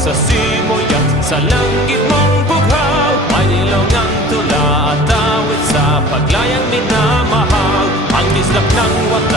sa simoy at sa langit mong bughaw. May nilaw ng tula at awit sa paglayang minamahal. Ang kislap ng wakas